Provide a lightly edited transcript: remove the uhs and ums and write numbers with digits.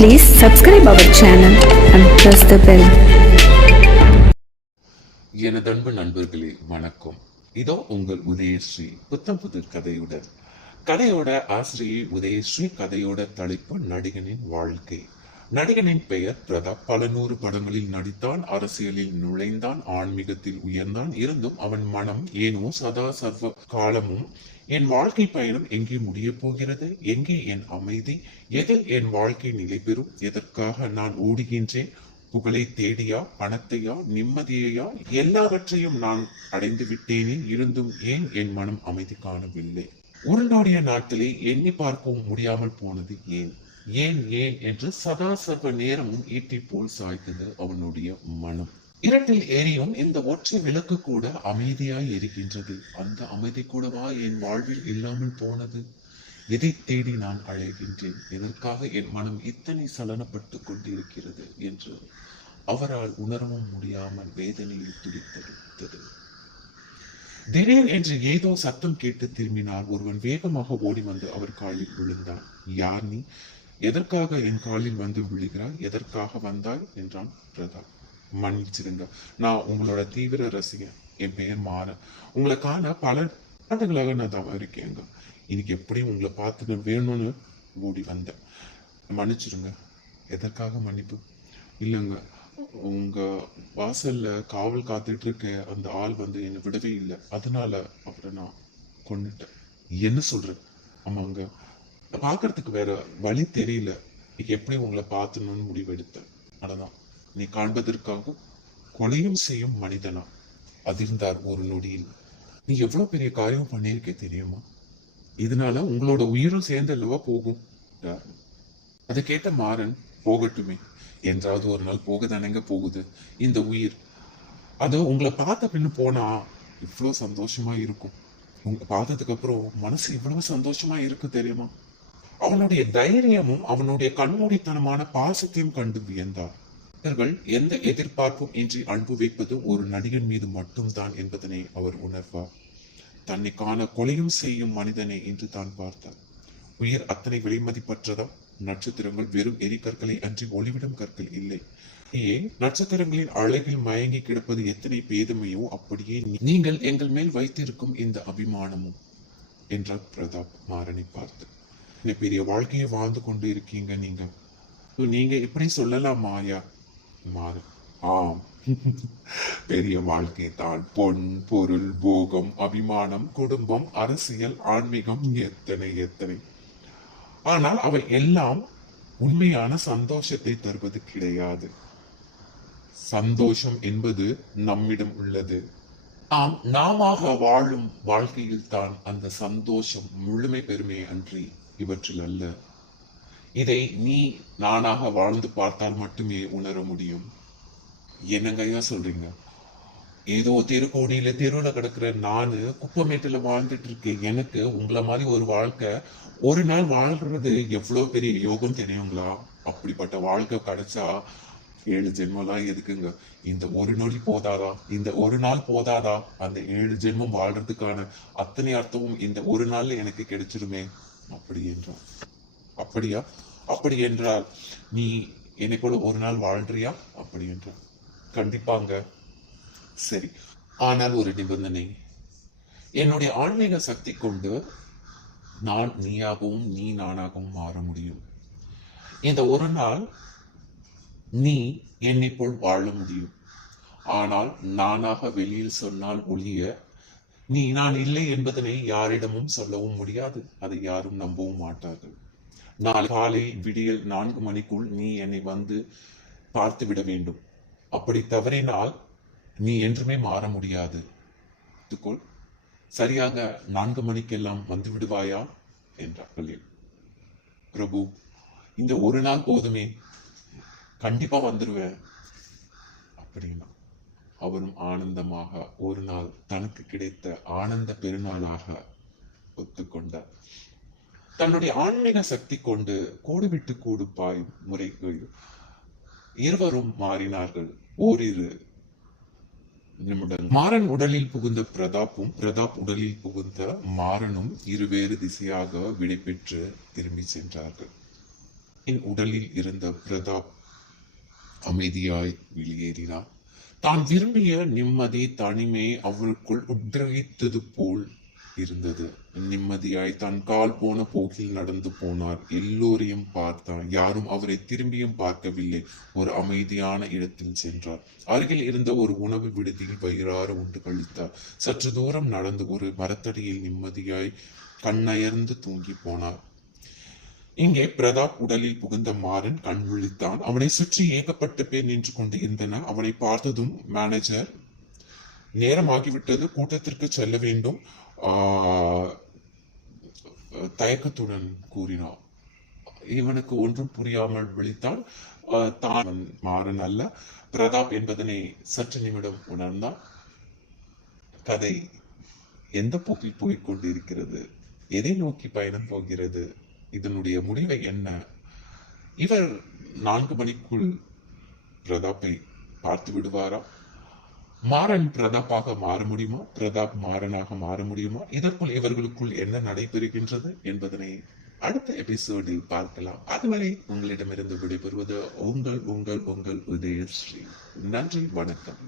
Please subscribe our channel and press the bell. எனதன்பு நண்பர்களே வணக்கம். இதோ உங்கள் உதயஸ்ரீ புத்தம் புது கதையுடன். கதையோட ஆசிரியை உதயஸ்ரீ. கதையோட தலைப்பு நடிகனின் வாழ்க்கை. நடிகனின் பெயர் பிரதாப். பல 100 படங்களில் நடித்தான், அரசியலில் நுழைந்தான், ஆன்மீகத்தில் உயர்ந்தான். இருந்தும் அவன் மனம் ஏனோ சதா சர்வ காலமும் என் வாழ்க்கை பயணம் எங்கே முடிய போகிறது, எங்கே என் அமைதி, எதில் என் வாழ்க்கை நிலை பெறும், எதற்காக நான் ஓடுகின்றேன், புகழை தேடியா, பணத்தையா, நிம்மதியையா, எல்லாவற்றையும் நான் அடைந்து விட்டேனே, இருந்தும் ஏன் என் மனம் அமைதி காணவில்லை, ஒரு நொடிய நாட்களே எண்ணி பார்க்கவும் முடியாமல் போனது ஏன், ஏன் ஏன் என்று சதா சர்வ நேரமும் ஈட்டி போல் சாய்த்தது அவனுடைய மனம். இரட்டில் எரியும் இந்த ஒற்றை விளக்கு கூட அமைதியாய் இருக்கின்றது. அந்த அமைதி கூடவா என் வாழ்வில் இல்லாமல் போனது? எதை தேடி நான் அழைகின்றேன், எதற்காக என் மனம் இத்தனை சலனப்பட்டு கொண்டிருக்கிறது என்று அவரால் உணரவும் முடியாமல் வேதனையில் துடித்தெடுத்தது. திடீர் என்று ஏதோ சத்தம் கேட்டு திரும்பினார். ஒருவன் வேகமாக ஓடி வந்து அவர் காலில் விழுந்தான். யார் நீ? எதற்காக என் காலில் வந்து விழுகிறாய்? எதற்காக வந்தாய் என்றான் பிரதாப். மன்னிச்சிருங்க, நான் உங்களோட தீவிர ரசிகன். என் பெயர் மாறன். உங்களை காண பல ஆண்டுகளாக நான் தான் இருக்கேங்க. இன்னைக்கு எப்படியும் உங்களை பார்த்து வேணும்னு ஓடி வந்தேன். மன்னிச்சிருங்க. எதற்காக மன்னிப்பு? இல்லைங்க, உங்க வாசல்ல காவல் காத்துட்டு இருக்க அந்த ஆள் வந்து என்னை விடவே இல்லை, அதனால அவரை நான் கொண்டுட்டேன். என்ன சொல்றேன்? ஆமாங்க, பாக்குறதுக்கு வேற வழி தெரியல. எப்படி உங்களை பார்த்துணும்னு முடிவெடுத்தேன். அததான் நீ காண்பதற்காக கொலையும் செய்யும் மனிதனா அதிர்ந்தார் ஒரு நொடியில். நீ எவ்வளவு பெரிய காரியம் பண்ணியிருக்கே தெரியுமா? இதனால உங்களோட உயிரும் சேர்ந்தல்லவா போகும். அதை கேட்ட மாறன், போகட்டுமே, என்றாவது ஒரு நாள் போக தானேங்க போகுது இந்த உயிர். அது உங்களை பார்த்த பின்னு போனா இவ்வளவு சந்தோஷமா இருக்கும். உங்களை பார்த்ததுக்கு அப்புறம் மனசு இவ்வளவு சந்தோஷமா இருக்கு தெரியுமா? அவனுடைய தைரியமும் அவனுடைய கண்மூடித்தனமான பாசத்தையும் கண்டு வியந்தார். எந்த எதிர்பார்ப்பும் இன்றி அன்பு வைப்பது ஒரு நடிகன் மீது மட்டும்தான் என்பதனை அவர் உணர்வார். தன்னை காண கொலையும் செய்யும் மனிதனை இன்று தான் பார்த்தார். உயிர் அத்தனை விலைமதிப்பற்றதா? நட்சத்திரங்கள் வெறும் எரிக்கற்களை அன்றி ஒளிவிடும் கற்கள் இல்லை. நட்சத்திரங்களின் அழகில் மயங்கி கிடப்பது எத்தனை பேதமையோ அப்படியே நீங்கள் எங்கள் மேல் வைத்திருக்கும் இந்த அபிமானமும் என்றார் பிரதாப் மாறனை பார்த்து. பெரிய வாழ்க்கையை வாழ்ந்து கொண்டு இருக்கீங்க நீங்க எப்படி சொல்லலாம் மாயா? மாறு, ஆம், பெரிய வாழ்க்கை தான். பொன், பொருள், போகம், அபிமானம், குடும்பம், அரசியல், ஆன்மீகம், எத்தனை எத்தனை. ஆனால் அவை எல்லாம் உண்மையான சந்தோஷத்தை தருவது கிடையாது. சந்தோஷம் என்பது நம்மிடம் உள்ளது. நாம வாழும் வாழ்க்கையில் தான் அந்த சந்தோஷம் முழுமை பெருமை அன்றி இவற்றில் அல்ல. இதை நீ நானாக வாழ்ந்து பார்த்தால் மட்டுமே உணர முடியும். என்னங்க ஐயா சொல்றீங்க? ஏதோ தெருக்கோடியில தெருவுல கிடக்குற நானு குப்பமேட்டுல வாழ்ந்துட்டு இருக்கேன். எனக்கு உங்களை மாதிரி ஒரு வாழ்க்கை ஒரு நாள் வாழ்றது எவ்வளவு பெரிய யோகம் தெரியுங்களா? அப்படிப்பட்ட வாழ்க்கை கிடைச்சா 7 ஜென்மம்லாம் எதுக்குங்க? இந்த ஒரு நொடி போதாதா? இந்த ஒரு நாள் போதாதா? அந்த 7 ஜென்மம் வாழ்றதுக்கான அத்தனை அர்த்தமும் இந்த ஒரு நாள்ல எனக்கு கிடைச்சிருமே. அப்படி என்றார். அப்படியா? அப்படி என்றால் நீ என்னை போல ஒரு நாள் வாழ்றியா? அப்படி என்றார். கண்டிப்பாங்க. சரி, ஆனால் ஒரு நிபந்தனை. என்னுடைய ஆன்மீக சக்தி கொண்டு நான் நீயாகவும் நீ நானாகவும் மாற முடியும். இந்த ஒரு நாள் நீ என்னை போல் வாழ முடியும். ஆனால் நானாக வெளியில் சொன்னால் ஒழிய நீ நான் இல்லை என்பதனை யாரிடமும் சொல்லவும் முடியாது. அதை யாரும் நம்பவும் மாட்டார்கள். நாளை காலை விடியல் 4 மணிக்குள் நீ என்னை வந்து பார்த்து விட வேண்டும். அப்படி தவறினால் நீ என்றுமே மாற முடியாது. சரியாக 4 மணிக்கெல்லாம் வந்து விடுவாயா என்றார்கள். பிரபு, இந்த ஒரு நாள் போதுமே, கண்டிப்பா வந்துருவேன் அப்படின்னா அவரும் ஆனந்தமாக ஒரு நாள் தனக்கு கிடைத்த ஆனந்த பெருநாளாக ஒத்துக்கொண்டார். தன்னுடைய ஆன்மீக சக்தி கொண்டு கூடு விட்டு கூடு பாயும் முறைகள் இருவரும் மாறினார்கள். ஓரிரு நிமிடங்கள் மாறன் உடலில் புகுந்த பிரதாப்பும் பிரதாப் உடலில் புகுந்த மாறனும் இருவேறு திசையாக விடை பெற்று திரும்பி சென்றார்கள். என் உடலில் இருந்த பிரதாப் அமைதியாய் வெளியேறினார். தான் விரும்பிய நிம்மதி தனிமை அவருக்குள் உட்கிரகித்தது போல் இருந்தது. நிம்மதியாய் தன் கால் போன போக்கில் நடந்து போனார். எல்லோரையும் பார்த்தார். யாரும் அவரை திரும்பியும் பார்க்கவில்லை. ஒரு அமைதியான இடத்தில் சென்றார். அருகில் இருந்த ஒரு உணவு விடுதியில் வயிறார உண்டு கழித்தார். சற்று தூரம் நடந்து ஒரு மரத்தடியில் நிம்மதியாய் கண்ணயர்ந்து தூங்கி போனார். இங்கே பிரதாப் உடலில் புகுந்த மாறன் கண் விழித்தான். அவனை சுற்றி ஏகப்பட்ட பேர் நின்று கொண்டு இருந்தன. அவனை பார்த்ததும் மேனேஜர், நேரமாகிவிட்டது, கூட்டத்திற்கு செல்ல வேண்டும், தயக்கத்துடன் கூறினார். இவனுக்கு ஒன்றும் புரியாமல் விழித்தான். தான் மாறன் அல்ல, பிரதாப் என்பதனை சற்று நிமிடம் உணர்ந்தான். கதை எந்த போக்கில் போய்க் கொண்டிருக்கிறது? எதை நோக்கி பயணம் போகிறது? இதனுடைய முடிவை என்ன? இவர் 4 மணிக்குள் பிரதாப்பை பார்த்து விடுவாரா? மாறன் பிரதாப்பாக மாற முடியுமா? பிரதாப் மாறனாக மாற முடியுமா? இதற்குள் இவர்களுக்குள் என்ன நடைபெறுகின்றது என்பதனை அடுத்த எபிசோடில் பார்க்கலாம். அதுவரை உங்களிடமிருந்து விடைபெறுவது உங்கள் உதயஸ்ரீ. நன்றி, வணக்கம்.